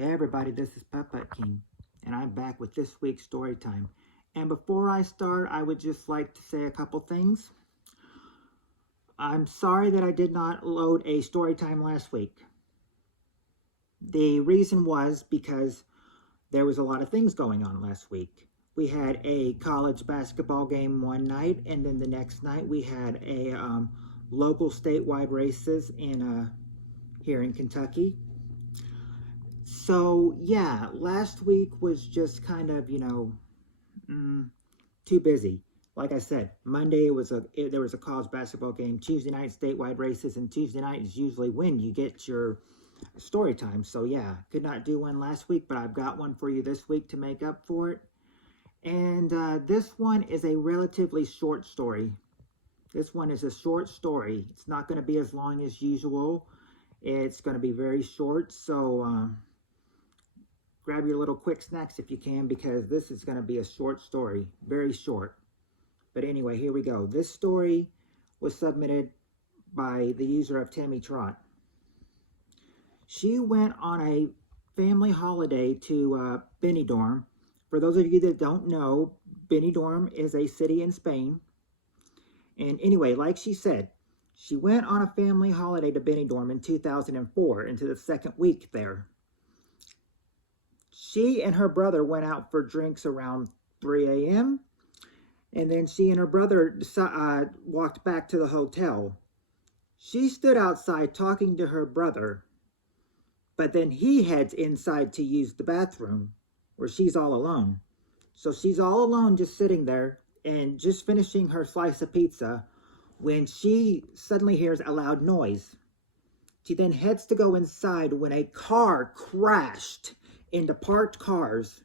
Hey everybody, this is Puppet King, and I'm back with this week's story time. And before I start, I would just like to say a couple things. I'm sorry that I did not load a story time last week. The reason was because there was a lot of things going on last week. We had a college basketball game one night, and then the next night we had a local statewide races in here in Kentucky. So yeah, last week was just kind of, too busy. Like I said, Monday there was a college basketball game. Tuesday night statewide races, and Tuesday night is usually when you get your story time. So yeah, could not do one last week, but I've got one for you this week to make up for it. And this one is a relatively short story. This one is a short story. It's not going to be as long as usual. It's going to be very short. So grab your little quick snacks if you can, because this is going to be a short story, very short. But anyway, here we go. This story was submitted by the user of Tammy Trott. She went on a family holiday to Benidorm. For those of you that don't know, Benidorm is a city in Spain. And anyway, like she said, she went on a family holiday to Benidorm in 2004, into the second week there. She and her brother went out for drinks around 3 a.m. And then she and her brother walked back to the hotel. She stood outside talking to her brother, but then he heads inside to use the bathroom, where she's all alone. So she's all alone, just sitting there and just finishing her slice of pizza when she suddenly hears a loud noise. She then heads to go inside when a car crashed into parked cars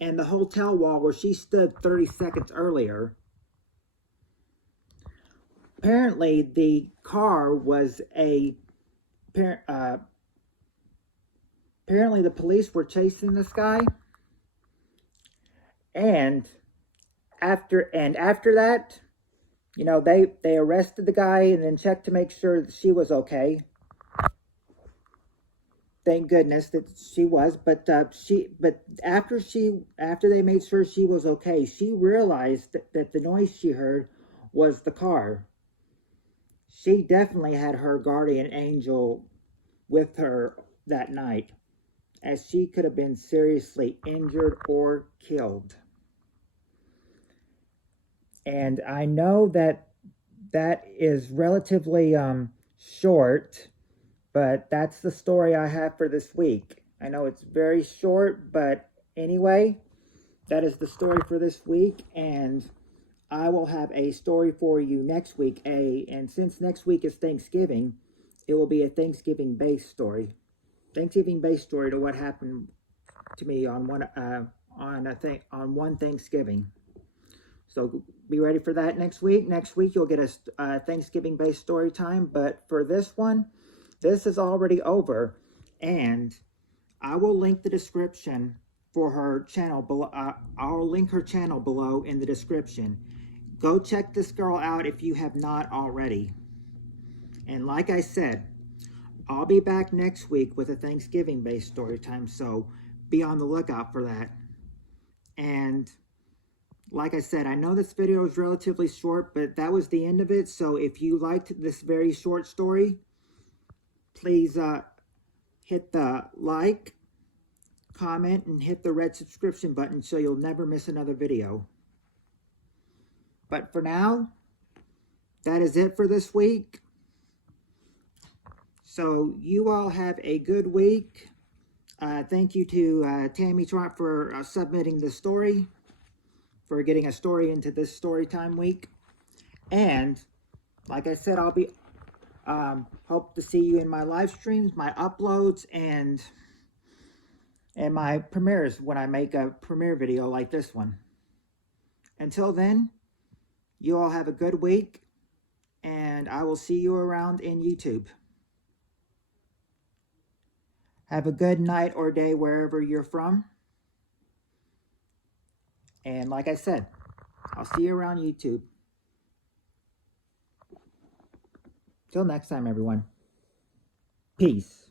and the hotel wall where she stood 30 seconds earlier. Apparently, the car was apparently the police were chasing this guy. And after that, they arrested the guy and then checked to make sure that she was okay. Thank goodness that she was, but after they made sure she was okay, she realized that the noise she heard was the car. She definitely had her guardian angel with her that night, as she could have been seriously injured or killed. And I know that is relatively short, but that's the story I have for this week. I know it's very short, but anyway, that is the story for this week, and I will have a story for you next week. And since next week is Thanksgiving, it will be a Thanksgiving-based story. Thanksgiving-based story to what happened to me on one Thanksgiving. So be ready for that next week. Next week you'll get a Thanksgiving-based story time. But for this one, this is already over, and I will link the description for her channel below. I'll link her channel below in the description. Go check this girl out if you have not already. And like I said, I'll be back next week with a Thanksgiving-based story time, so be on the lookout for that. And like I said, I know this video is relatively short, but that was the end of it. So if you liked this very short story, please hit the like, comment, and hit the red subscription button so you'll never miss another video. But for now, that is it for this week. So you all have a good week. Thank you to Tammy Trott for submitting the story, for getting a story into this story time week. And like I said, I'll be hope to see you in my live streams, my uploads, and my premieres when I make a premiere video like this one. Until then, you all have a good week, and I will see you around in YouTube. Have a good night or day wherever you're from. And like I said, I'll see you around YouTube. Till next time, everyone. Peace.